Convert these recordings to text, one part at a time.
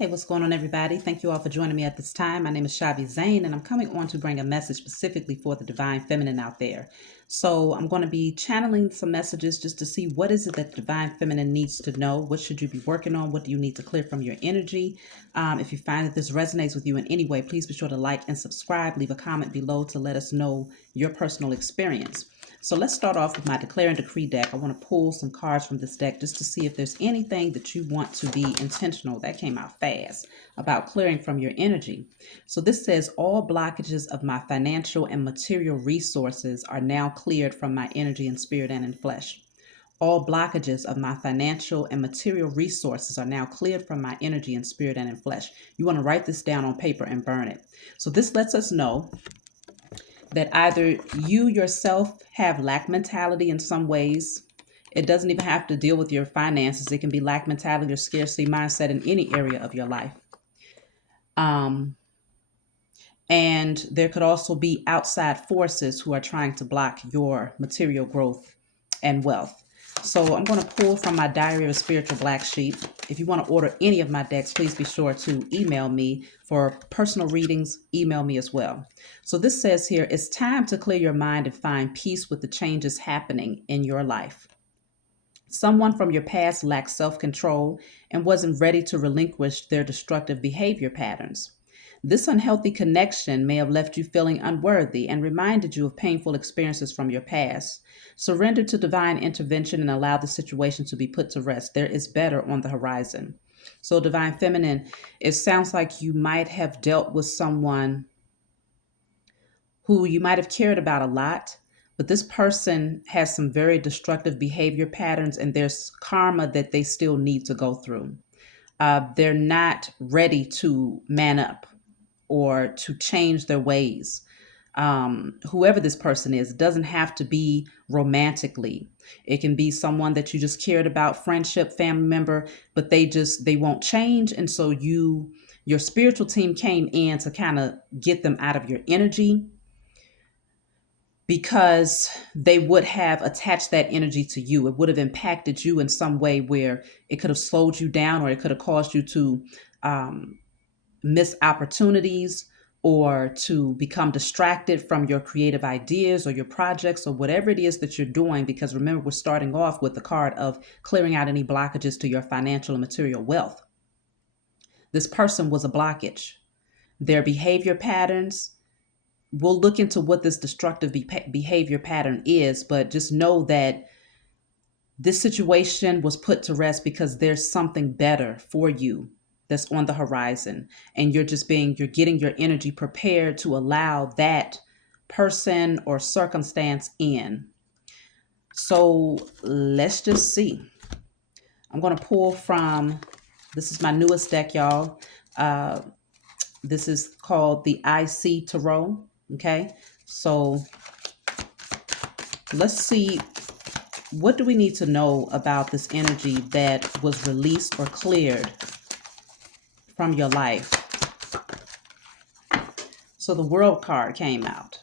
Hey, what's going on, everybody? Thank you all for joining me at this time. My name is Shavi Zane, and I'm coming on to bring a message specifically for the divine feminine out there. So I'm going to be channeling some messages just to see what is it that the divine feminine needs to know. What should you be working on? What do you need to clear from your energy? If you find that this resonates with you in any way, please be sure to like and subscribe. Leave a comment below to let us know your personal experience. So let's start off with my Declare and Decree deck. I want to pull some cards from this deck just to see if there's anything that you want to be intentional. That came out fast about clearing from your energy. So this says, all blockages of my financial and material resources are now cleared from my energy and spirit and in flesh. All blockages of my financial and material resources are now cleared from my energy and spirit and in flesh. You want to write this down on paper and burn it. So this lets us know that either you yourself have lack mentality in some ways. It doesn't even have to deal with your finances. It can be lack mentality or scarcity mindset in any area of your life. And there could also be outside forces who are trying to block your material growth and wealth. So I'm going to pull from my Diary of a Spiritual Black Sheep. If you want to order any of my decks, please be sure to email me for personal readings. Email me as well. So this says here, it's time to clear your mind and find peace with the changes happening in your life. Someone from your past lacked self-control and wasn't ready to relinquish their destructive behavior patterns. This unhealthy connection may have left you feeling unworthy and reminded you of painful experiences from your past. Surrender to divine intervention and allow the situation to be put to rest. There is better on the horizon. So, divine feminine, it sounds like you might have dealt with someone who you might have cared about a lot, but this person has some very destructive behavior patterns and there's karma that they still need to go through. They're not ready to man up or to change their ways. Whoever this person is, it doesn't have to be romantically. It can be someone that you just cared about, friendship, family member, but they won't change. And so your spiritual team came in to kind of get them out of your energy because they would have attached that energy to you. It would have impacted you in some way where it could have slowed you down or it could have caused you to miss opportunities or to become distracted from your creative ideas or your projects or whatever it is that you're doing. Because remember, we're starting off with the card of clearing out any blockages to your financial and material wealth. This person was a blockage. Their behavior patterns, we'll look into what this destructive behavior pattern is, but just know that this situation was put to rest because there's something better for you that's on the horizon. And you're getting your energy prepared to allow that person or circumstance in. So let's just see. I'm going to pull from, this is my newest deck, y'all. This is called the IC Tarot. Okay. So let's see, what do we need to know about this energy that was released or cleared from your life? So the World card came out.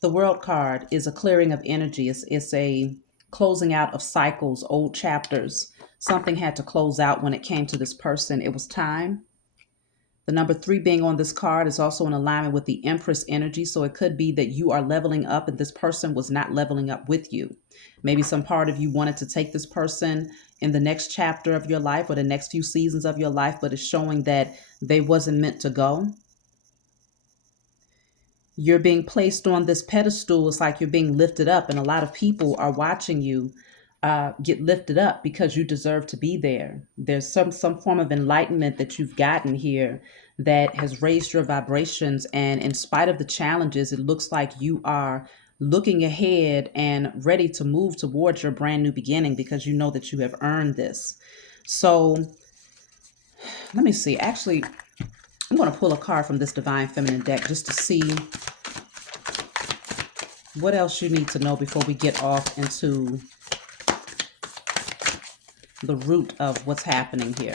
The World card is a clearing of energy. It's a closing out of cycles, old chapters. Something had to close out when it came to this person. It was time. The number 3 being on this card is also in alignment with the Empress energy. So it could be that you are leveling up and this person was not leveling up with you. Maybe some part of you wanted to take this person in the next chapter of your life or the next few seasons of your life, but it's showing that they wasn't meant to go. You're being placed on this pedestal. It's like you're being lifted up, and a lot of people are watching you get lifted up because you deserve to be there. There's some form of enlightenment that you've gotten here that has raised your vibrations, and in spite of the challenges, it looks like you are looking ahead and ready to move towards your brand new beginning because you know that you have earned this. So let me see. Actually, I'm going to pull a card from this Divine Feminine deck just to see what else you need to know before we get off into the root of what's happening here.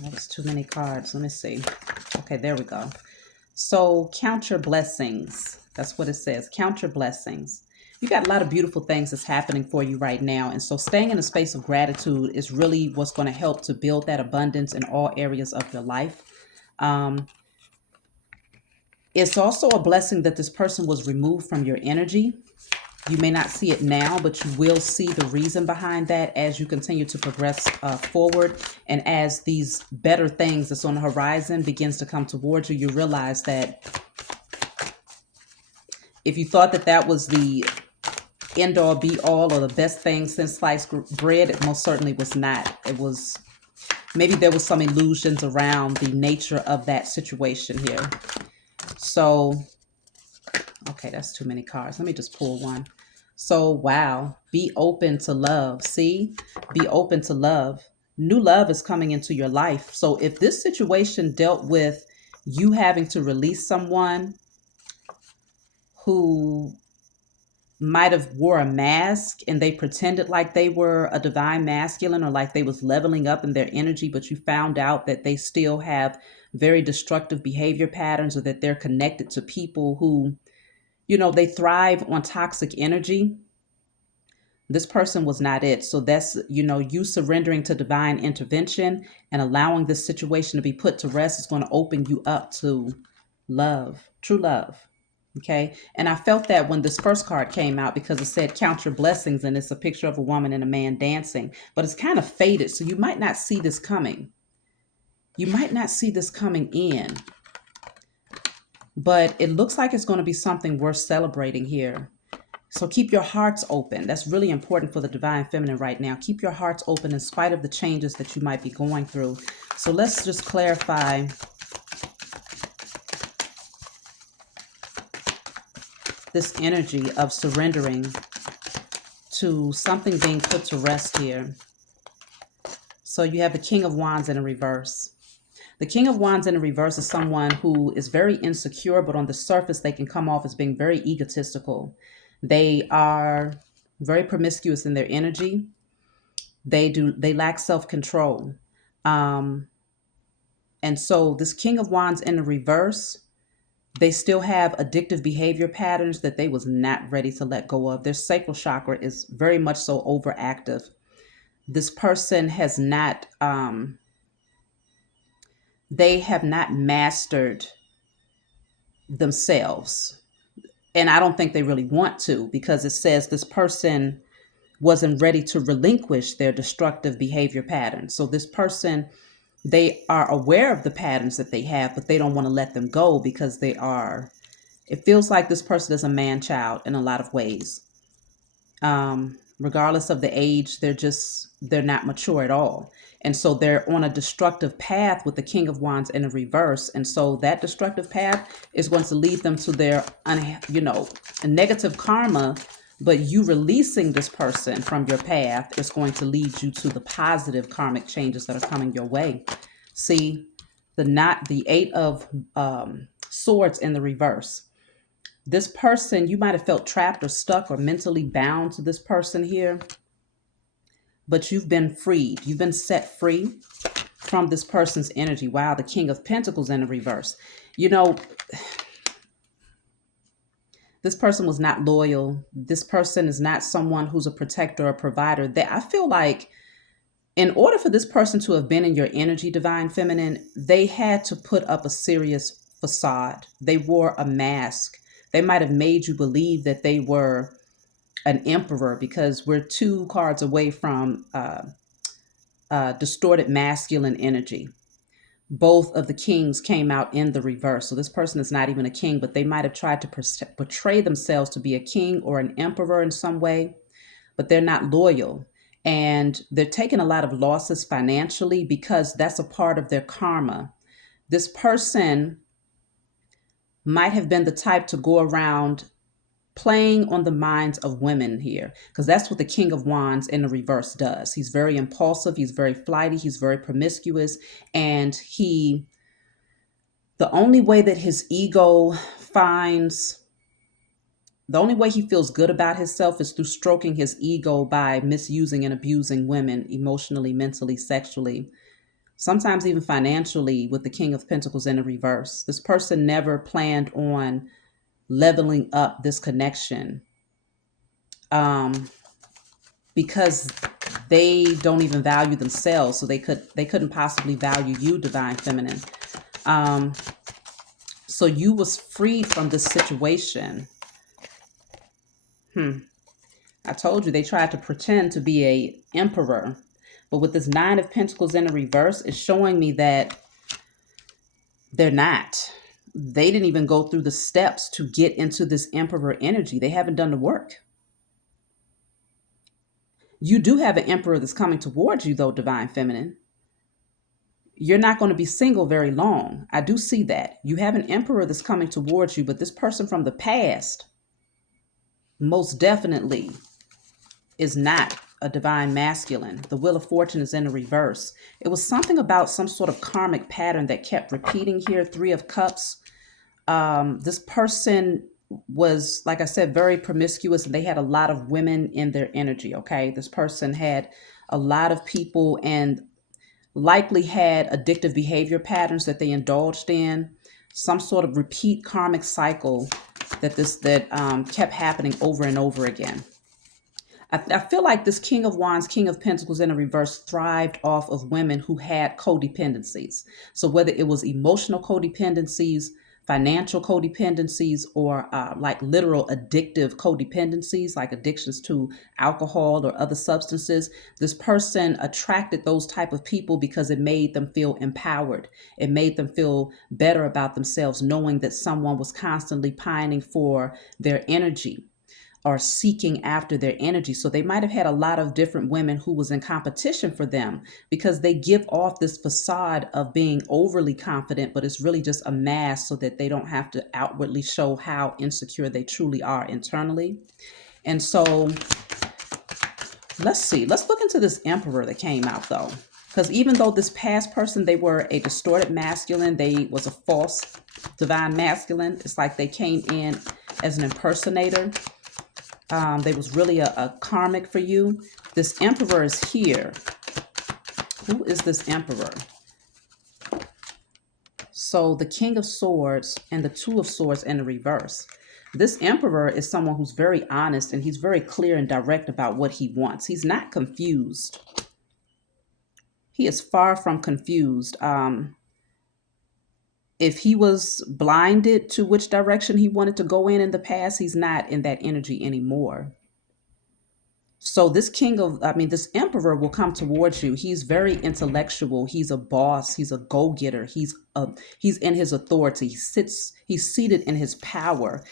That was too many cards. Let me see. Okay, there we go. So count your blessings. That's what it says. Count your blessings. You got a lot of beautiful things that's happening for you right now. And so staying in a space of gratitude is really what's going to help to build that abundance in all areas of your life. Um, it's also a blessing that this person was removed from your energy. You may not see it now, but you will see the reason behind that as you continue to progress forward. And as these better things that's on the horizon begins to come towards you, you realize that if you thought that that was the end all be all or the best thing since sliced bread, it most certainly was not. It was, maybe there was some illusions around the nature of that situation here. So, okay, that's too many cards. Let me just pull one. So, wow, be open to love. See, be open to love. New love is coming into your life. So if this situation dealt with you having to release someone who might have wore a mask and they pretended like they were a divine masculine or like they was leveling up in their energy, but you found out that they still have very destructive behavior patterns, or that they're connected to people who, they thrive on toxic energy. This person was not it. So that's, you surrendering to divine intervention and allowing this situation to be put to rest is going to open you up to love, true love. Okay. And I felt that when this first card came out, because it said count your blessings, and it's a picture of a woman and a man dancing, but it's kind of faded. So you might not see this coming. You might not see this coming in, but it looks like it's going to be something worth celebrating here. So keep your hearts open. That's really important for the divine feminine right now. Keep your hearts open in spite of the changes that you might be going through. So let's just clarify this energy of surrendering to something being put to rest here. So you have the King of Wands in a reverse. The King of Wands in a reverse is someone who is very insecure, but on the surface, they can come off as being very egotistical. They are very promiscuous in their energy. They lack self-control. And so this King of Wands in the reverse, they still have addictive behavior patterns that they was not ready to let go of. Their sacral chakra is very much so overactive. This person has not, they have not mastered themselves. And I don't think they really want to, because it says this person wasn't ready to relinquish their destructive behavior patterns. So this person, they are aware of the patterns that they have, but they don't want to let them go because it feels like this person is a man child in a lot of ways. Regardless of the age, they're not mature at all. And so they're on a destructive path with the King of Wands in a reverse. And so that destructive path is going to lead them to their, a negative karma. But you releasing this person from your path is going to lead you to the positive karmic changes that are coming your way. See, the Eight of Swords in the reverse. This person, you might have felt trapped or stuck or mentally bound to this person here, but you've been freed. You've been set free from this person's energy. Wow, the King of Pentacles in the reverse. This person was not loyal. This person is not someone who's a protector or provider. I feel like in order for this person to have been in your energy, divine feminine, they had to put up a serious facade. They wore a mask. They might have made you believe that they were an emperor, because we're 2 cards away from distorted masculine energy. Both of the kings came out in the reverse. So this person is not even a king, but they might have tried to portray themselves to be a king or an emperor in some way, but they're not loyal. And they're taking a lot of losses financially because that's a part of their karma. This person might have been the type to go around playing on the minds of women here, because that's what the King of Wands in the reverse does. He's very impulsive. He's very flighty. He's very promiscuous. And the only way that his ego the only way he feels good about himself is through stroking his ego by misusing and abusing women emotionally, mentally, sexually. sometimes even financially with the King of Pentacles in the reverse. This person never planned on leveling up this connection, um, because they don't even value themselves, so they couldn't possibly value you, divine feminine. Um, so you was freed from this situation. I told you they tried to pretend to be a emperor, but with this Nine of Pentacles in the reverse, it's showing me that they're not. They didn't even go through the steps to get into this emperor energy. They haven't done the work. You do have an emperor that's coming towards you, though, divine feminine. You're not going to be single very long. I do see that. You have an emperor that's coming towards you, but this person from the past most definitely is not a divine masculine. The Wheel of Fortune is in the reverse. It was something about some sort of karmic pattern that kept repeating here. Three of Cups. This person was, like I said, very promiscuous, and they had a lot of women in their energy. Okay. This person had a lot of people and likely had addictive behavior patterns that they indulged in, some sort of repeat karmic cycle that kept happening over and over again. I feel like this King of Wands, King of Pentacles in a reverse thrived off of women who had codependencies. So whether it was emotional codependencies, financial codependencies, or like literal addictive codependencies, like addictions to alcohol or other substances, this person attracted those type of people because it made them feel empowered. It made them feel better about themselves, knowing that someone was constantly pining for their energy or seeking after their energy. So they might have had a lot of different women who was in competition for them because they give off this facade of being overly confident, but it's really just a mask so that they don't have to outwardly show how insecure they truly are internally. And so let's see, let's look into this Emperor that came out though. Because even though this past person, they were a distorted masculine, they was a false divine masculine. It's like they came in as an impersonator. They was really a karmic for you. This Emperor is here. Who is this Emperor? So the King of Swords and the Two of Swords in the reverse. This Emperor is someone who's very honest and he's very clear and direct about what he wants. He's not confused. He is far from confused. If he was blinded to which direction he wanted to go in the past, he's not in that energy anymore. So this emperor will come towards you. He's very intellectual. He's a boss. He's a go-getter. He's in his authority. He's seated in his power.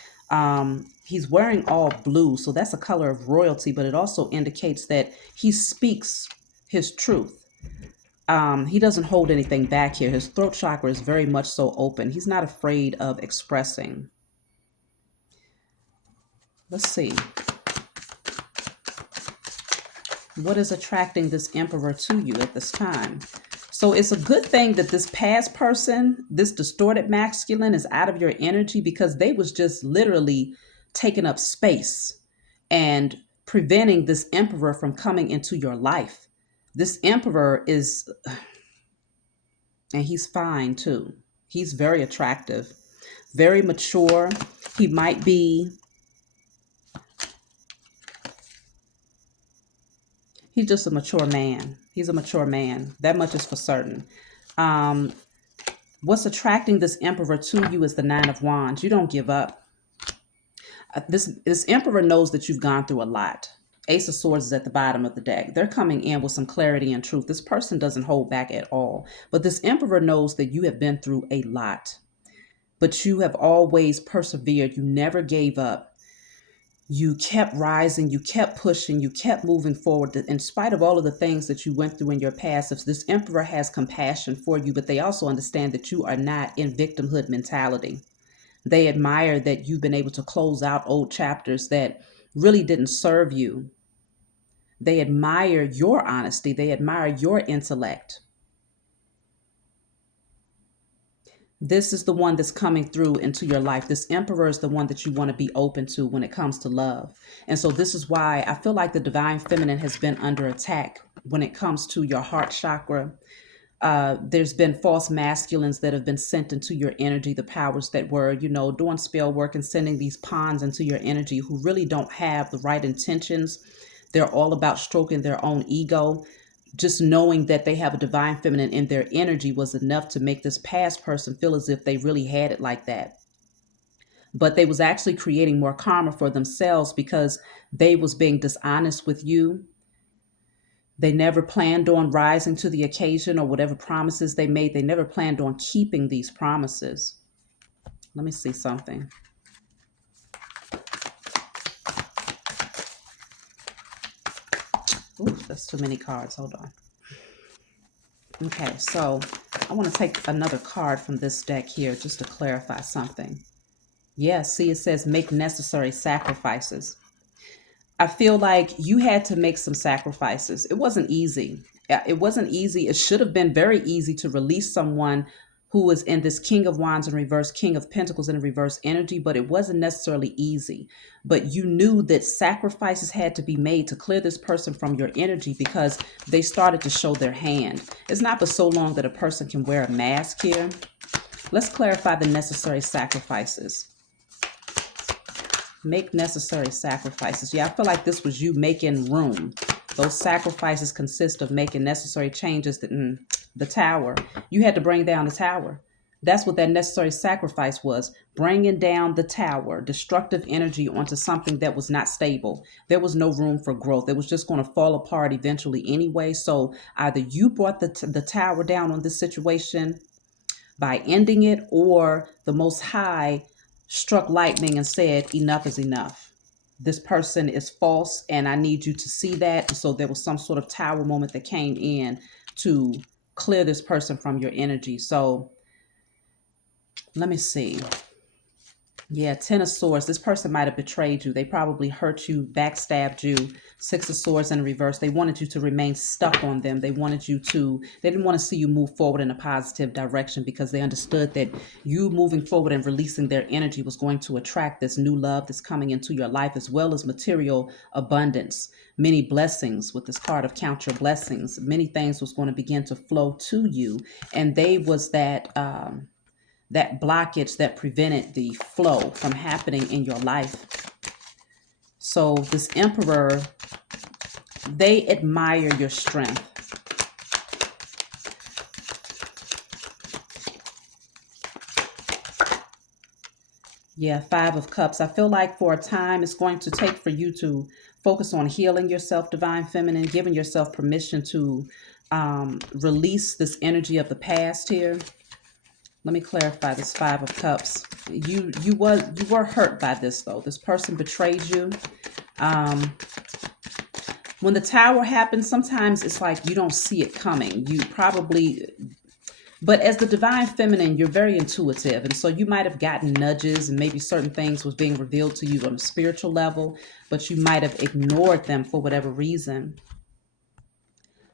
He's wearing all blue. So that's a color of royalty, but it also indicates that he speaks his truth. He doesn't hold anything back here. His throat chakra is very much so open. He's not afraid of expressing. Let's see. What is attracting this emperor to you at this time? So it's a good thing that this past person, this distorted masculine, is out of your energy because they was just literally taking up space and preventing this emperor from coming into your life. This emperor is, and he's fine too. He's very attractive, very mature. He might be, he's just a mature man. He's a mature man. That much is for certain. What's attracting this emperor to you is the Nine of Wands. You don't give up. This emperor knows that you've gone through a lot. Ace of Swords is at the bottom of the deck. They're coming in with some clarity and truth. This person doesn't hold back at all. But this emperor knows that you have been through a lot. But you have always persevered. You never gave up. You kept rising, you kept pushing, you kept moving forward in spite of all of the things that you went through in your past. If this emperor has compassion for you, but they also understand that you are not in victimhood mentality. They admire that you've been able to close out old chapters that really didn't serve you. They admire your honesty. They admire your intellect. This is the one that's coming through into your life. This emperor is the one that you want to be open to when it comes to love. And so this is why I feel like the divine feminine has been under attack when it comes to your heart chakra. There's been false masculines that have been sent into your energy, the powers that were, doing spell work and sending these pawns into your energy who really don't have the right intentions. They're all about stroking their own ego. Just knowing that they have a divine feminine in their energy was enough to make this past person feel as if they really had it like that. But they was actually creating more karma for themselves because they was being dishonest with you. They never planned on rising to the occasion, or whatever promises they made. They never planned on keeping these promises. Let me see something. Ooh, that's too many cards. Hold on. Okay, so I want to take another card from this deck here just to clarify something. Yeah, see, it says make necessary sacrifices. I feel like you had to make some sacrifices. It wasn't easy. It wasn't easy. It should have been very easy to release someone who was in this King of Wands in reverse, King of Pentacles in reverse energy, but it wasn't necessarily easy. But you knew that sacrifices had to be made to clear this person from your energy because they started to show their hand. It's not but so long that a person can wear a mask here. Let's clarify the necessary sacrifices. Make necessary sacrifices. Yeah, I feel like this was you making room. Those sacrifices consist of making necessary changes. The tower. You had to bring down the tower. That's what that necessary sacrifice was. Bringing down the tower, destructive energy onto something that was not stable. There was no room for growth. It was just going to fall apart eventually anyway. So either you brought the tower down on this situation by ending it, or the Most High struck lightning and said, enough is enough. This person is false and I need you to see that. So there was some sort of tower moment that came in to clear this person from your energy. So let me see. Yeah, Ten of Swords. This person might have betrayed you. They probably hurt you, backstabbed you. Six of Swords in reverse. They wanted you to remain stuck on them. They didn't want to see you move forward in a positive direction because they understood that you moving forward and releasing their energy was going to attract this new love that's coming into your life, as well as material abundance. Many blessings with this card of Count Your Blessings. Many things was going to begin to flow to you. And they was that blockage that prevented the flow from happening in your life. So this Emperor, they admire your strength. Yeah, Five of Cups. I feel like for a time it's going to take for you to focus on healing yourself, Divine Feminine, giving yourself permission to release this energy of the past here. Let me clarify this Five of Cups. You were hurt by this though. This person betrayed you. When the tower happens, sometimes it's like you don't see it coming. But as the Divine Feminine, you're very intuitive. And so you might have gotten nudges and maybe certain things was being revealed to you on a spiritual level, but you might have ignored them for whatever reason.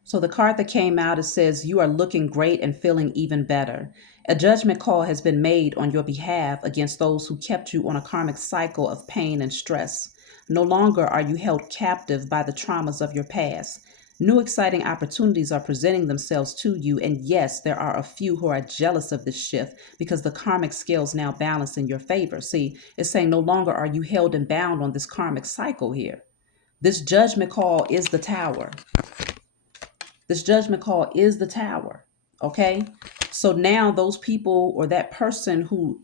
So the card that came out, it says, you are looking great and feeling even better. A judgment call has been made on your behalf against those who kept you on a karmic cycle of pain and stress. No longer are you held captive by the traumas of your past. New exciting opportunities are presenting themselves to you. And yes, there are a few who are jealous of this shift because the karmic scales now balance in your favor. See, it's saying no longer are you held and bound on this karmic cycle here. This judgment call is the tower. This judgment call is the tower. Okay. So now those people or that person who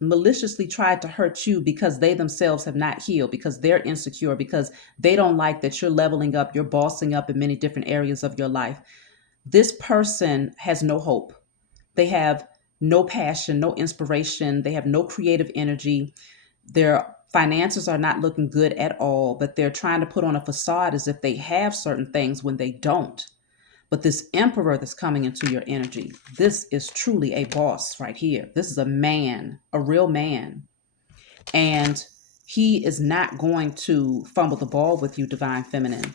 maliciously tried to hurt you because they themselves have not healed, because they're insecure, because they don't like that you're leveling up, you're bossing up in many different areas of your life. This person has no hope. They have no passion, no inspiration. They have no creative energy. Their finances are not looking good at all, but they're trying to put on a facade as if they have certain things when they don't. But this Emperor that's coming into your energy, this is truly a boss right here. This is a man, a real man. And he is not going to fumble the ball with you, Divine Feminine.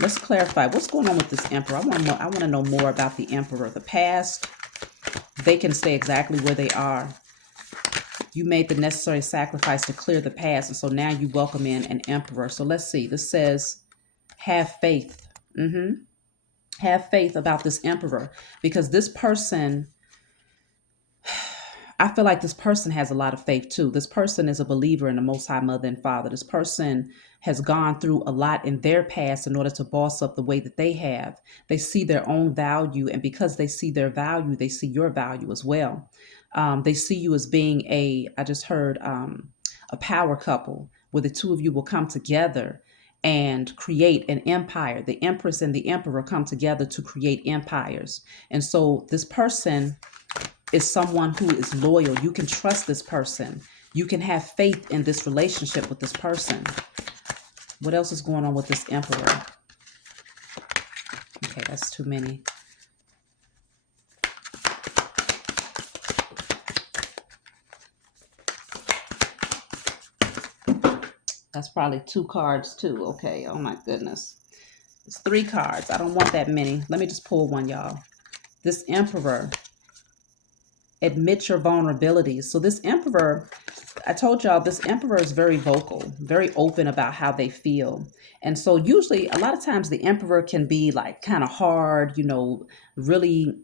Let's clarify what's going on with this Emperor. I want to know more about the Emperor. The past, they can stay exactly where they are. You made the necessary sacrifice to clear the past. And so now you welcome in an Emperor. So let's see. This says, have faith. Have faith about this emperor, because this person, I feel like this person has a lot of faith too. This person is a believer in the Most High Mother and Father. This person has gone through a lot in their past in order to boss up the way that they have. They see their own value, and because they see their value, they see your value as well. They see you as being I just heard, a power couple where the two of you will come together and create an empire. The Empress and the Emperor come together to create empires. And so this person is someone who is loyal. You can trust this person. You can have faith in this relationship with this person. What else is going on with this Emperor? Okay, that's too many. That's probably 2 cards too. Okay, oh my goodness. It's 3 cards. I don't want that many. Let me just pull one, y'all. This Emperor, admit your vulnerabilities. So this Emperor, I told y'all, this Emperor is very vocal, very open about how they feel. And so usually a lot of times the Emperor can be like kind of hard, really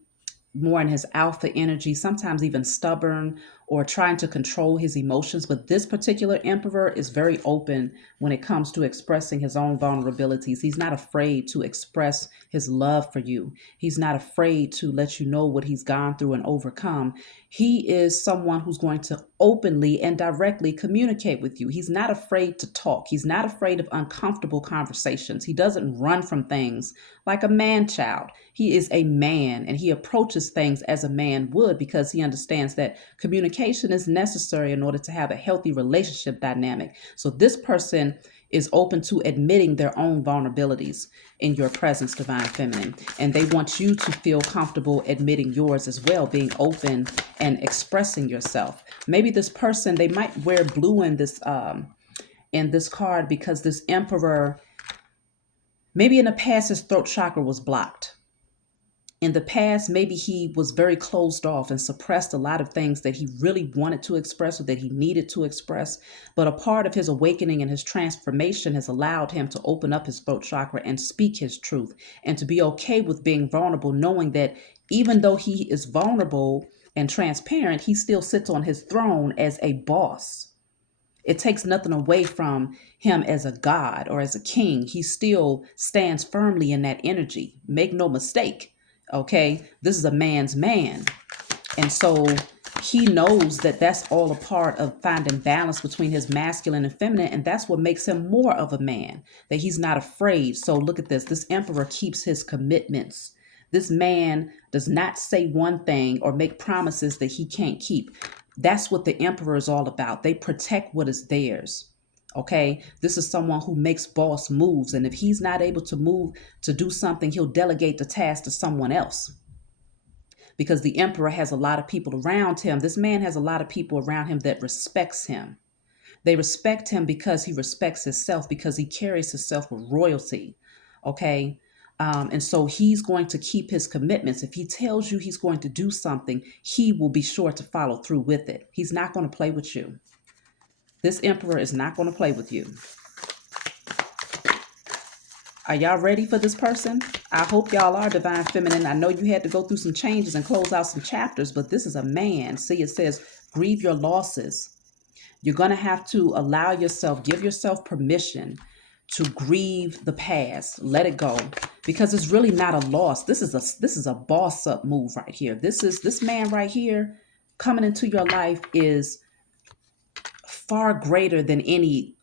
more in his alpha energy, sometimes even stubborn or trying to control his emotions. But this particular emperor is very open when it comes to expressing his own vulnerabilities. He's not afraid to express his love for you. He's not afraid to let you know what he's gone through and overcome. He is someone who's going to openly and directly communicate with you. He's not afraid to talk. He's not afraid of uncomfortable conversations. He doesn't run from things like a man child. He is a man, and he approaches things as a man would, because he understands that communication is necessary in order to have a healthy relationship dynamic. So this person is open to admitting their own vulnerabilities in your presence, Divine Feminine. And they want you to feel comfortable admitting yours as well, being open and expressing yourself. Maybe this person, they might wear blue in this card, because this Emperor, maybe in the past his throat chakra was blocked. In the past, maybe he was very closed off and suppressed a lot of things that he really wanted to express or that he needed to express. But a part of his awakening and his transformation has allowed him to open up his throat chakra and speak his truth, and to be okay with being vulnerable, knowing that even though he is vulnerable and transparent, he still sits on his throne as a boss. It takes nothing away from him as a god or as a king. He still stands firmly in that energy. Make no mistake. Okay, this is a man's man. And so he knows that that's all a part of finding balance between his masculine and feminine. And that's what makes him more of a man, that he's not afraid. So look at this. This Emperor keeps his commitments. This man does not say one thing or make promises that he can't keep. That's what the Emperor is all about. They protect what is theirs. Okay, this is someone who makes boss moves. And if he's not able to move to do something, he'll delegate the task to someone else. Because the Emperor has a lot of people around him. This man has a lot of people around him that respects him. They respect him because he respects himself, because he carries himself with royalty. Okay. And so he's going to keep his commitments. If he tells you he's going to do something, he will be sure to follow through with it. He's not going to play with you. This Emperor is not going to play with you. Are y'all ready for this person? I hope y'all are, Divine Feminine. I know you had to go through some changes and close out some chapters, but this is a man. See, it says, grieve your losses. You're going to have to allow yourself, give yourself permission to grieve the past. Let it go, because it's really not a loss. This is a boss up move right here. This man right here coming into your life is far greater than any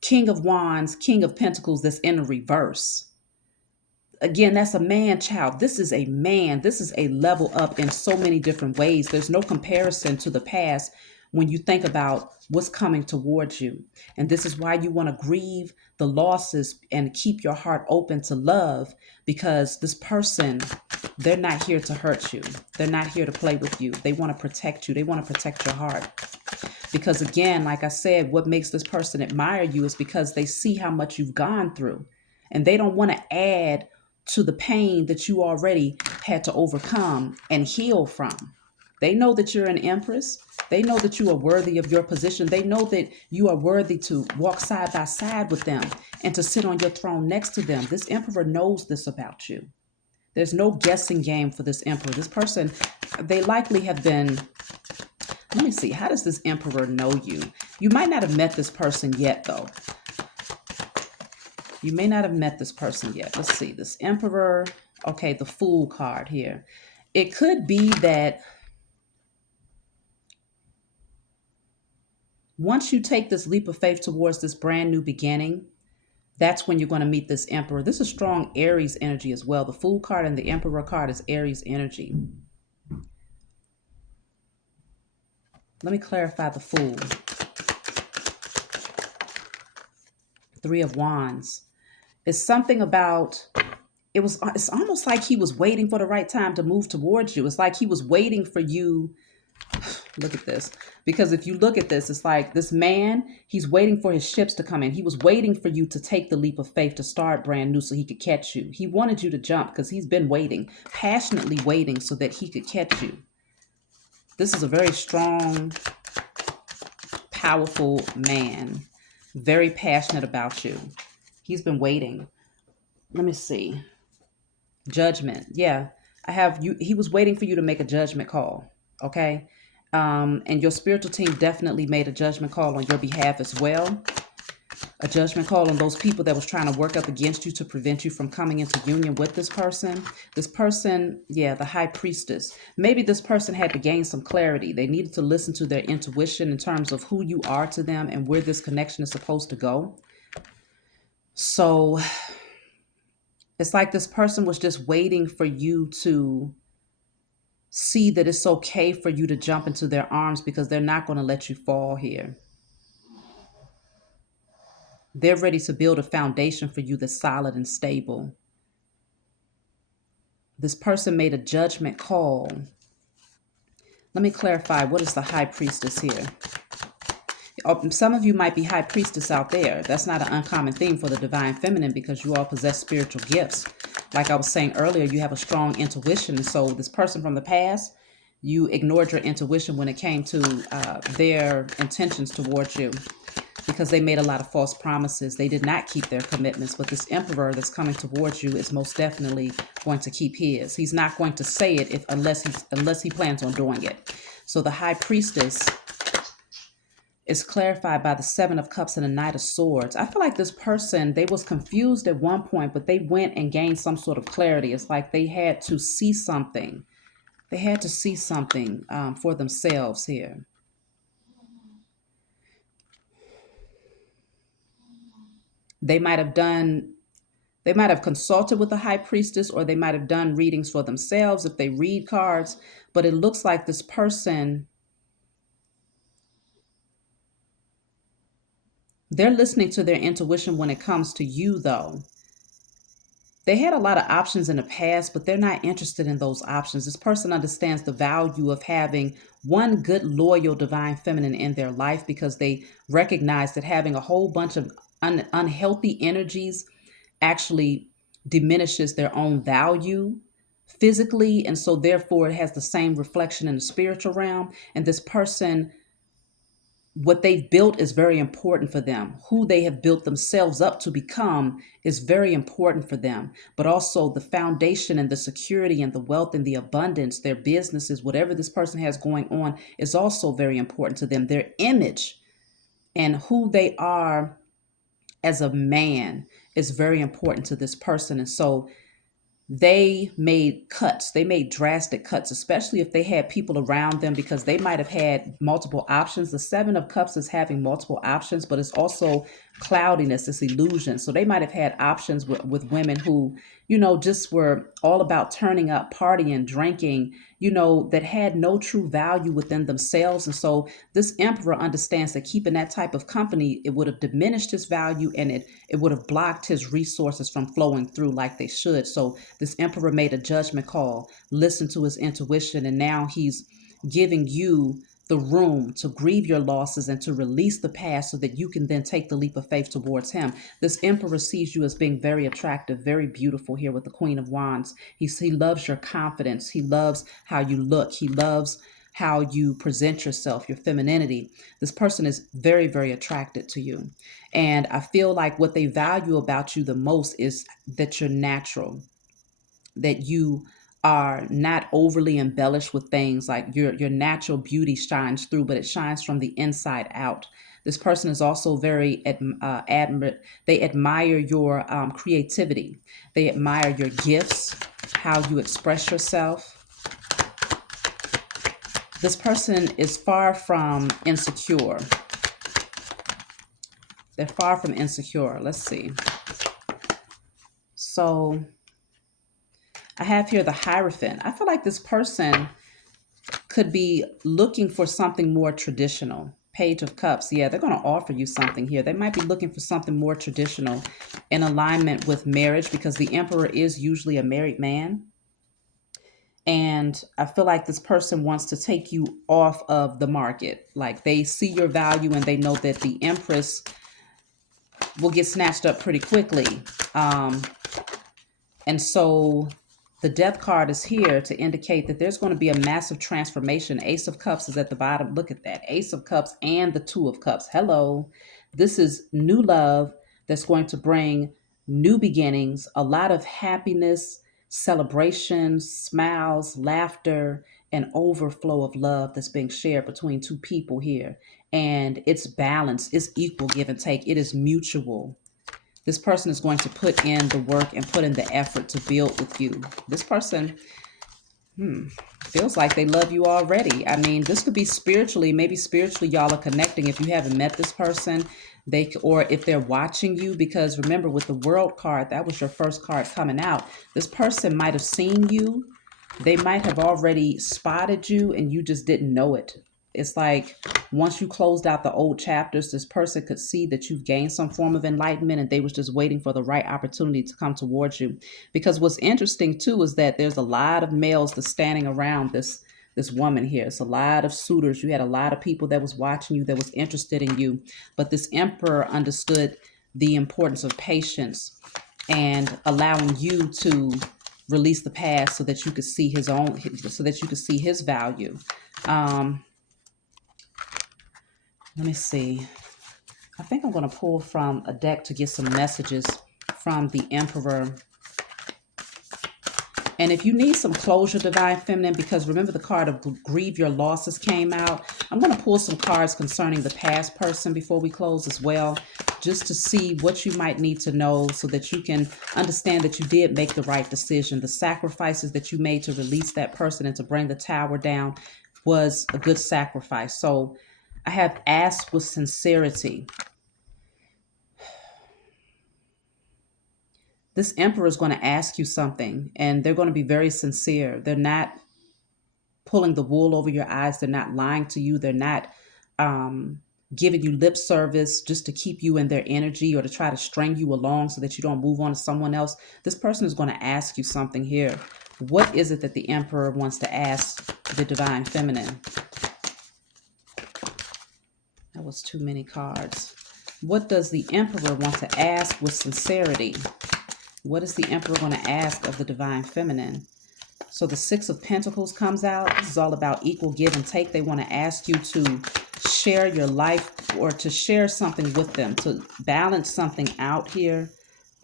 King of Wands, King of Pentacles that's in a reverse. Again, that's a man child. This is a man. This is a level up in so many different ways. There's no comparison to the past when you think about what's coming towards you. And this is why you want to grieve the losses and keep your heart open to love, because this person, they're not here to hurt you. They're not here to play with you. They want to protect you. They want to protect your heart. Because again, like I said, what makes this person admire you is because they see how much you've gone through, and they don't want to add to the pain that you already had to overcome and heal from. They know that you're an empress. They know that you are worthy of your position. They know that you are worthy to walk side by side with them and to sit on your throne next to them. This Emperor knows this about you. There's no guessing game for this Emperor. This person, they likely have been, let me see, how does this Emperor know you? You might not have met this person yet, though. You may not have met this person yet. Let's see, this Emperor, okay, the Fool card here. It could be that once you take this leap of faith towards this brand new beginning, that's when you're going to meet this Emperor. This is strong Aries energy as well. The Fool card and the Emperor card is Aries energy. Let me clarify the Fool. Three of Wands. It's something about, it's almost like he was waiting for the right time to move towards you. It's like he was waiting for you. Look at this. Because if you look at this, it's like this man, he's waiting for his ships to come in. He was waiting for you to take the leap of faith to start brand new so he could catch you. He wanted you to jump because he's been waiting, passionately waiting so that he could catch you. This is a very strong, powerful man, very passionate about you. He's been waiting. Let me see. Judgment. Yeah, I have you. He was waiting for you to make a judgment call. Okay. And your spiritual team definitely made a judgment call on your behalf as well. A judgment call on those people that was trying to work up against you to prevent you from coming into union with this person. This person, yeah, the High Priestess. Maybe this person had to gain some clarity. They needed to listen to their intuition in terms of who you are to them and where this connection is supposed to go. So it's like this person was just waiting for you to see that it's okay for you to jump into their arms because they're not going to let you fall here. They're ready to build a foundation for you that's solid and stable. This person made a judgment call. Let me clarify, what is the High Priestess here? Some of you might be High Priestess out there. That's not an uncommon theme for the Divine Feminine because you all possess spiritual gifts. Like I was saying earlier, you have a strong intuition. So this person from the past, you ignored your intuition when it came to their intentions towards you because they made a lot of false promises. They did not keep their commitments. But this Emperor that's coming towards you is most definitely going to keep his. He's not going to say it unless he plans on doing it. So the High Priestess is clarified by the Seven of Cups and the Knight of Swords. I feel like this person, they was confused at one point, but they went and gained some sort of clarity. It's like they had to see something. They had to see something for themselves here. They might have consulted with the High Priestess, or they might have done readings for themselves if they read cards. But it looks like this person, they're listening to their intuition when it comes to you, though. They had a lot of options in the past, but they're not interested in those options. This person understands the value of having one good, loyal, divine feminine in their life because they recognize that having a whole bunch of unhealthy energies actually diminishes their own value physically. And so therefore it has the same reflection in the spiritual realm. And this person, what they've built is very important for them. Who they have built themselves up to become is very important for them. But also the foundation and the security and the wealth and the abundance, their businesses, whatever this person has going on is also very important to them. Their image and who they are as a man is very important to this person. And so they made cuts. They made drastic cuts, especially if they had people around them, because they might have had multiple options. The Seven of Cups is having multiple options, but it's also cloudiness, it's illusion. So they might have had options with women who, just were all about turning up, partying, drinking, that had no true value within themselves. And so this Emperor understands that keeping that type of company, it would have diminished his value and it would have blocked his resources from flowing through like they should. So this Emperor made a judgment call, listened to his intuition, and now he's giving you the room to grieve your losses and to release the past so that you can then take the leap of faith towards him. This Emperor sees you as being very attractive, very beautiful here with the Queen of Wands. He loves your confidence. He loves how you look. He loves how you present yourself, your femininity. This person is very, very attracted to you. And I feel like what they value about you the most is that you're natural. that you are not overly embellished with things. Like your natural beauty shines through, but it shines from the inside out. This person is also very they admire your creativity. They admire your gifts, how you express yourself. This person is far from insecure. They're far from insecure. Let's see. So I have here the Hierophant. I feel like this person could be looking for something more traditional. Page of Cups. Yeah, they're going to offer you something here. They might be looking for something more traditional in alignment with marriage, because the Emperor is usually a married man. And I feel like this person wants to take you off of the market. Like they see your value and they know that the Empress will get snatched up pretty quickly. Um, and so the Death card is here to indicate that there's going to be a massive transformation. Ace of Cups is at the bottom. Look at that. Ace of Cups and the Two of Cups. Hello. This is new love that's going to bring new beginnings, a lot of happiness, celebrations, smiles, laughter, and overflow of love that's being shared between two people here. And it's balanced, it's equal give and take, it is mutual. This person is going to put in the work and put in the effort to build with you. This person feels like they love you already. I mean, this could be spiritually, maybe spiritually y'all are connecting if you haven't met this person. Or if they're watching you, because remember with the World card, that was your first card coming out. This person might have seen you. They might have already spotted you and you just didn't know it. It's like once you closed out the old chapters, this person could see that you've gained some form of enlightenment and they was just waiting for the right opportunity to come towards you. Because what's interesting too is that there's a lot of males that's standing around this woman here. It's a lot of suitors. You had a lot of people that was watching you, that was interested in you. But this Emperor understood the importance of patience and allowing you to release the past so that you could see his own, so that you could see his value. Let me see. I think I'm going to pull from a deck to get some messages from the Emperor. And if you need some closure, Divine Feminine, because remember the card of Grieve Your Losses came out, I'm going to pull some cards concerning the past person before we close as well, just to see what you might need to know so that you can understand that you did make the right decision. The sacrifices that you made to release that person and to bring the tower down was a good sacrifice. So I have asked with sincerity. This Emperor is going to ask you something and they're going to be very sincere. They're not pulling the wool over your eyes. They're not lying to you. They're not giving you lip service just to keep you in their energy or to try to string you along so that you don't move on to someone else. This person is going to ask you something here. What is it that the Emperor wants to ask the Divine Feminine? That was too many cards. What does the Emperor want to ask with sincerity? What is the Emperor going to ask of the Divine Feminine? So the Six of Pentacles comes out. This is all about equal give and take. They want to ask you to share your life or to share something with them, to balance something out here.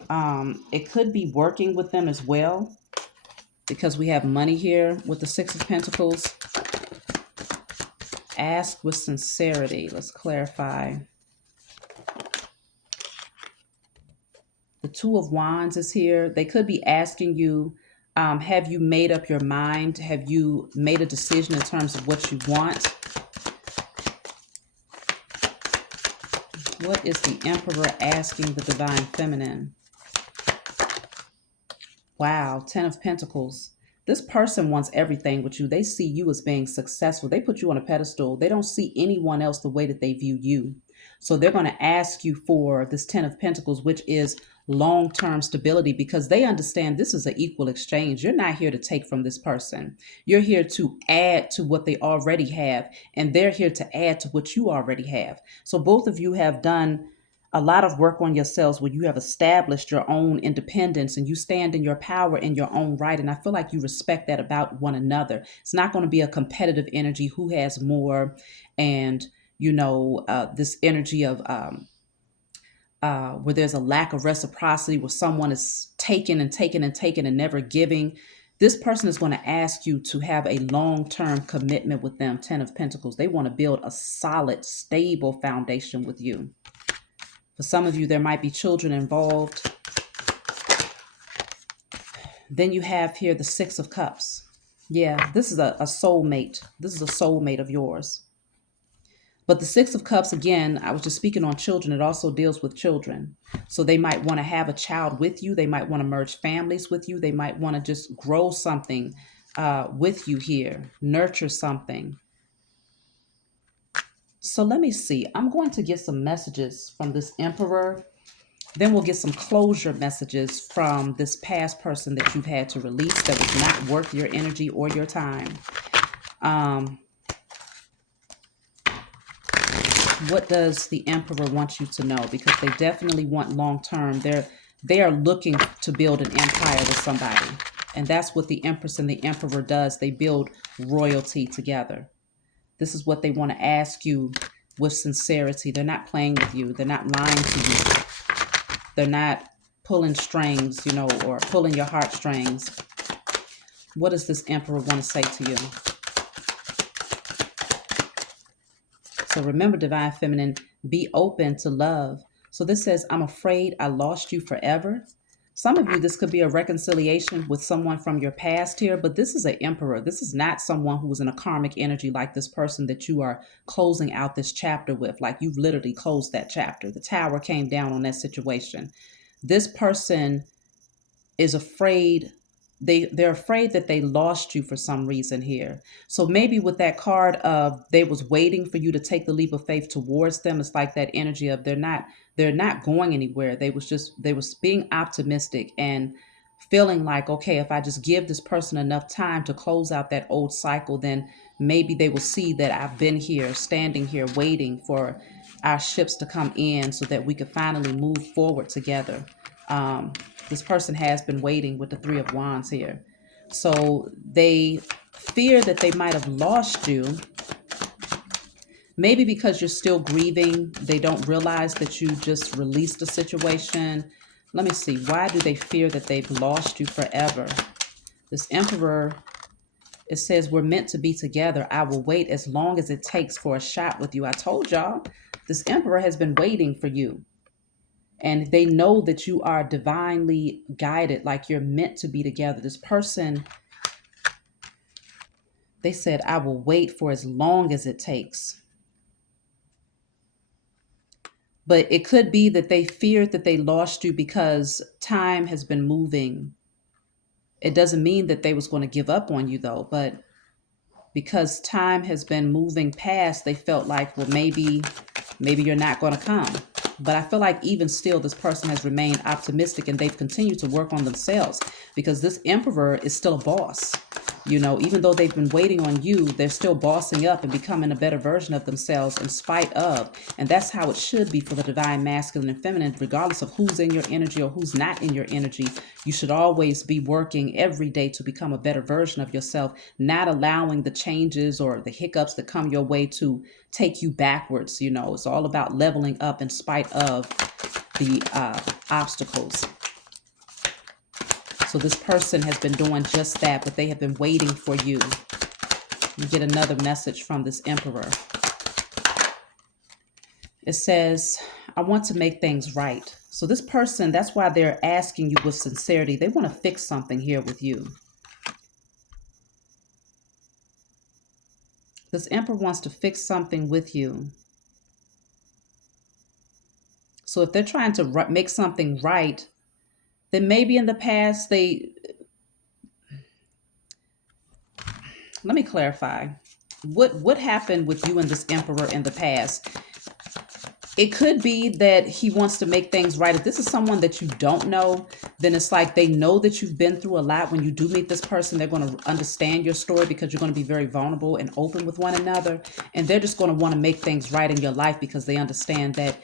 It could be working with them as well, because we have money here with the Six of Pentacles. Ask with sincerity. Let's clarify. The Two of Wands is here. They could be asking you, have you made up your mind? Have you made a decision in terms of what you want? What is the Emperor asking the Divine Feminine? Wow, Ten of Pentacles. This person wants everything with you. They see you as being successful. They put you on a pedestal. They don't see anyone else the way that they view you. So they're going to ask you for this Ten of Pentacles, which is long-term stability, because they understand this is an equal exchange. You're not here to take from this person. You're here to add to what they already have, and they're here to add to what you already have. So both of you have done a lot of work on yourselves where you have established your own independence and you stand in your power in your own right. And I feel like you respect that about one another. It's not going to be a competitive energy, who has more, and this energy of where there's a lack of reciprocity, where someone is taking and taking and taking and never giving. This person is going to ask you to have a long-term commitment with them. 10 of Pentacles. They want to build a solid, stable foundation with you. For some of you, there might be children involved. Then you have here the 6 of Cups. Yeah, this is a soulmate. This is a soulmate of yours. But the 6 of Cups, again, I was just speaking on children. It also deals with children. So they might want to have a child with you. They might want to merge families with you. They might want to just grow something with you here, nurture something. So let me see. I'm going to get some messages from this Emperor. Then we'll get some closure messages from this past person that you've had to release that was not worth your energy or your time. What does the Emperor want you to know? Because they definitely want long-term. They are looking to build an empire with somebody. And that's what the Empress and the Emperor does. They build royalty together. This is what they want to ask you with sincerity. They're not playing with you. They're not lying to you. They're not pulling strings, or pulling your heartstrings. What does this Emperor want to say to you? So remember, Divine Feminine, be open to love. So this says, I'm afraid I lost you forever. Some of you, this could be a reconciliation with someone from your past here, but this is an Emperor. This is not someone who was in a karmic energy like this person that you are closing out this chapter with. Like you've literally closed that chapter. The tower came down on that situation. This person is afraid. They're afraid that they lost you for some reason here. So maybe with that card of they was waiting for you to take the leap of faith towards them, it's like that energy of they're not going anywhere. They was being optimistic and feeling like, okay, if I just give this person enough time to close out that old cycle, then maybe they will see that I've been here, standing here, waiting for our ships to come in so that we could finally move forward together. This person has been waiting with the 3 of Wands here. So they fear that they might have lost you. Maybe because you're still grieving. They don't realize that you just released the situation. Let me see. Why do they fear that they've lost you forever? This Emperor, it says, we're meant to be together. I will wait as long as it takes for a shot with you. I told y'all, this Emperor has been waiting for you. And they know that you are divinely guided, like you're meant to be together. This person, they said, I will wait for as long as it takes. But it could be that they feared that they lost you because time has been moving. It doesn't mean that they was going to give up on you, though. But because time has been moving past, they felt like, well, maybe you're not going to come. But I feel like even still, this person has remained optimistic and they've continued to work on themselves because this Emperor is still a boss. Even though they've been waiting on you, they're still bossing up and becoming a better version of themselves in spite of. And that's how it should be for the divine masculine and feminine, regardless of who's in your energy or who's not in your energy. You should always be working every day to become a better version of yourself, not allowing the changes or the hiccups that come your way to take you backwards. It's all about leveling up in spite of the obstacles. So this person has been doing just that, but they have been waiting for you. You get another message from this Emperor. It says, I want to make things right. So this person, that's why they're asking you with sincerity. They want to fix something here with you. This Emperor wants to fix something with you. So if they're trying to make something right, then maybe in the past let me clarify. What happened with you and this Emperor in the past? It could be that he wants to make things right. If this is someone that you don't know, then it's like they know that you've been through a lot. When you do meet this person, they're going to understand your story because you're going to be very vulnerable and open with one another. And they're just going to want to make things right in your life because they understand that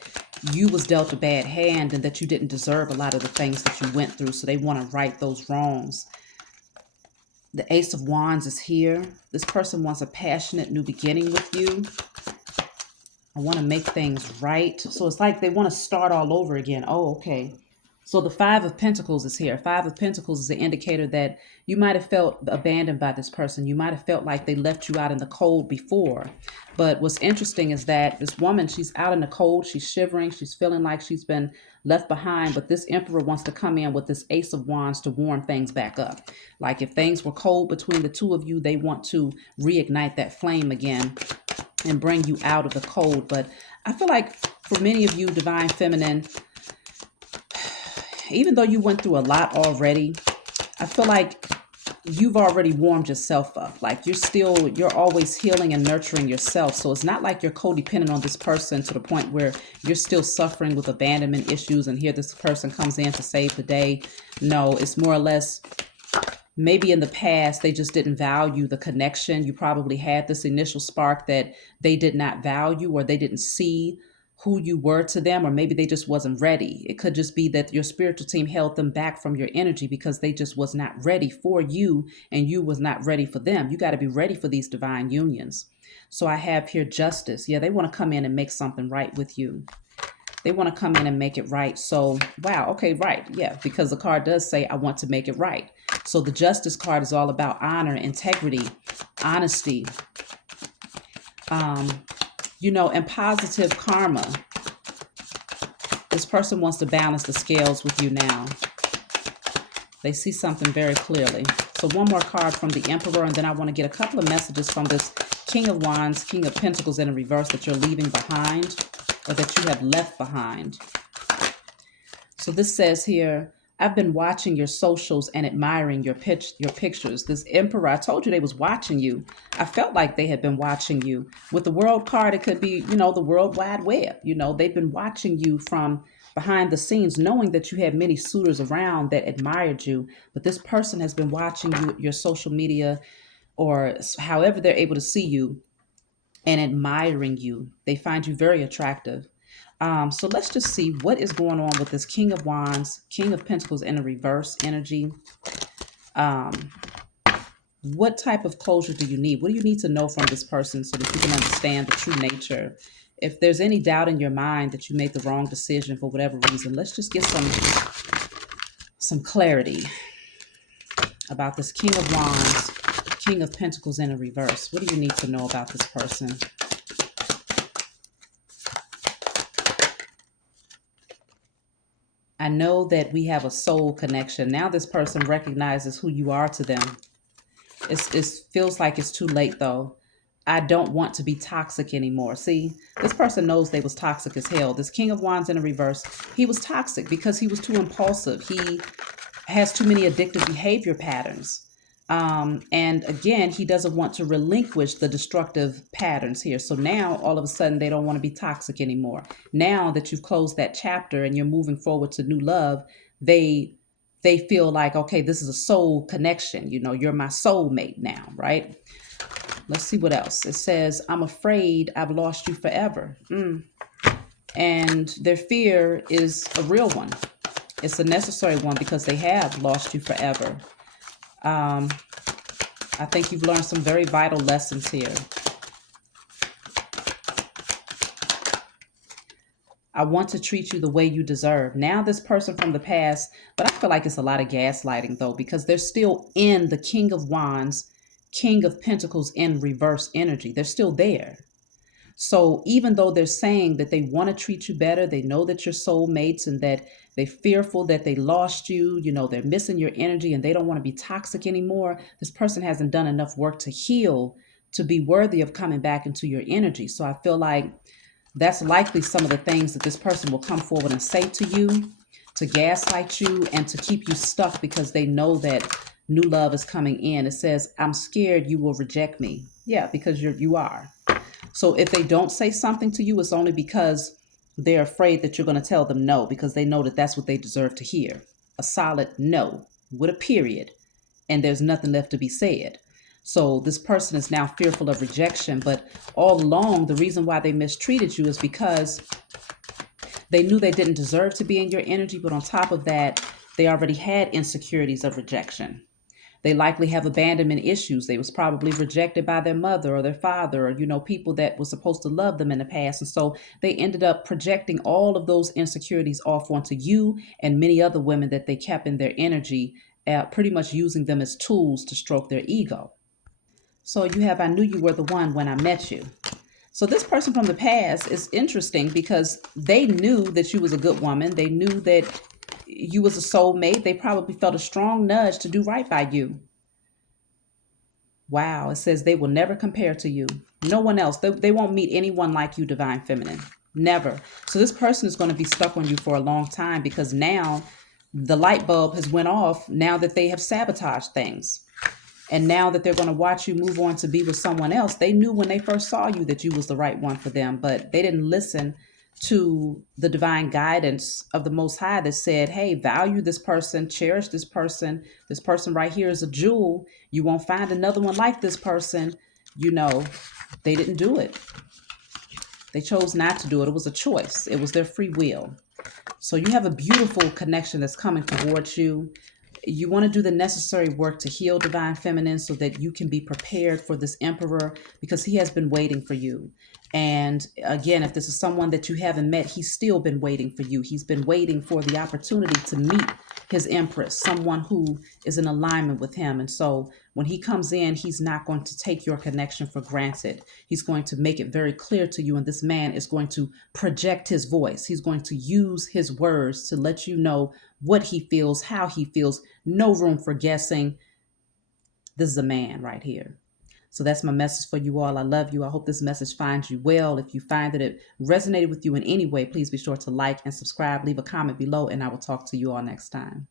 you was dealt a bad hand and that you didn't deserve a lot of the things that you went through. So they want to right those wrongs. The Ace of Wands is here. This person wants a passionate new beginning with you. I want to make things right. So it's like they want to start all over again. Oh, okay. So the Five of Pentacles is here. Five of Pentacles is an indicator that you might have felt abandoned by this person. You might have felt like they left you out in the cold before. But what's interesting is that this woman, she's out in the cold. She's shivering. She's feeling like she's been left behind. But this Emperor wants to come in with this Ace of Wands to warm things back up. Like if things were cold between the two of you, they want to reignite that flame again and bring you out of the cold. But I feel like for many of you, Divine Feminine, even though you went through a lot already, I feel like you've already warmed yourself up. Like you're always healing and nurturing yourself. So it's not like you're codependent on this person to the point where you're still suffering with abandonment issues and here this person comes in to save the day. No, it's more or less maybe in the past they just didn't value the connection. You probably had this initial spark that they did not value, or they didn't see who you were to them, or maybe they just wasn't ready. It could just be that your spiritual team held them back from your energy because they just was not ready for you and you was not ready for them. You got to be ready for these divine unions. So I have here justice. Yeah, they want to come in and make something right with you. They want to come in and make it right. So, wow, okay, right. Yeah, because the card does say, I want to make it right. So the Justice card is all about honor, integrity, honesty, and positive karma. This person wants to balance the scales with you now. They see something very clearly. So one more card from the Emperor, and then I want to get a couple of messages from this King of Wands, King of Pentacles in reverse that you're leaving behind, or that you have left behind. So this says here, I've been watching your socials and admiring your pictures. This Emperor, I told you they was watching you. I felt like they had been watching you. With the World card, it could be, the World Wide Web. They've been watching you from behind the scenes, knowing that you had many suitors around that admired you. But this person has been watching you, your social media, or however they're able to see you, and admiring you. They find you very attractive. So let's just see what is going on with this King of Wands, King of Pentacles in a reverse energy. What type of closure do you need? What do you need to know from this person so that you can understand the true nature? If there's any doubt in your mind that you made the wrong decision for whatever reason, let's just get some clarity about this King of Wands, King of Pentacles in a reverse. What do you need to know about this person? I know that we have a soul connection. Now this person recognizes who you are to them. It feels like it's too late though. I don't want to be toxic anymore. See, this person knows they was toxic as hell. This King of Wands in a reverse, he was toxic because he was too impulsive. He has too many addictive behavior patterns. And again, he doesn't want to relinquish the destructive patterns here. So now all of a sudden they don't want to be toxic anymore. Now that you've closed that chapter and you're moving forward to new love, they feel like, okay, this is a soul connection. You're my soulmate now, right? Let's see what else. It says, I'm afraid I've lost you forever. And their fear is a real one. It's a necessary one because they have lost you forever. I think you've learned some very vital lessons here. I want to treat you the way you deserve. Now this person from the past, but I feel like it's a lot of gaslighting though, because they're still in the King of Wands, King of Pentacles in reverse energy. They're still there. So even though they're saying that they want to treat you better, they know that you're soulmates and that they're fearful that they lost you, they're missing your energy and they don't want to be toxic anymore. This person hasn't done enough work to heal to be worthy of coming back into your energy. So I feel like that's likely some of the things that this person will come forward and say to you, to gaslight you and to keep you stuck because they know that new love is coming in. It says, I'm scared you will reject me. Yeah, because you are. So if they don't say something to you, it's only because they're afraid that you're going to tell them no, because they know that that's what they deserve to hear. A solid no with a period. And there's nothing left to be said. So this person is now fearful of rejection. But all along, the reason why they mistreated you is because they knew they didn't deserve to be in your energy. But on top of that, they already had insecurities of rejection. They likely have abandonment issues. They was probably rejected by their mother or their father, or people that were supposed to love them in the past. And so they ended up projecting all of those insecurities off onto you and many other women that they kept in their energy, pretty much using them as tools to stroke their ego. So you have, I knew you were the one when I met you. So this person from the past is interesting because they knew that you was a good woman. They knew that you was a soulmate. They probably felt a strong nudge to do right by you. Wow, it says they will never compare to you. No one else. They won't meet anyone like you, Divine Feminine. Never. So this person is going to be stuck on you for a long time because now the light bulb has went off now that they have sabotaged things. And now that they're going to watch you move on to be with someone else, they knew when they first saw you that you was the right one for them, but they didn't listen to the divine guidance of the Most High that said, hey, value this person, cherish this person. This person right here is a jewel. You won't find another one like this person. They didn't do it. They chose not to do it. It was a choice. It was their free will. So you have a beautiful connection that's coming towards you. You want to do the necessary work to heal, Divine Feminine, so that you can be prepared for this Emperor, because he has been waiting for you. And again, if this is someone that you haven't met, he's still been waiting for you. He's been waiting for the opportunity to meet his Empress, someone who is in alignment with him. And so when he comes in, he's not going to take your connection for granted. He's going to make it very clear to you. And this man is going to project his voice. He's going to use his words to let you know what he feels, how he feels. No room for guessing. This is a man right here. So that's my message for you all. I love you. I hope this message finds you well. If you find that it resonated with you in any way, please be sure to like and subscribe. Leave a comment below, and I will talk to you all next time.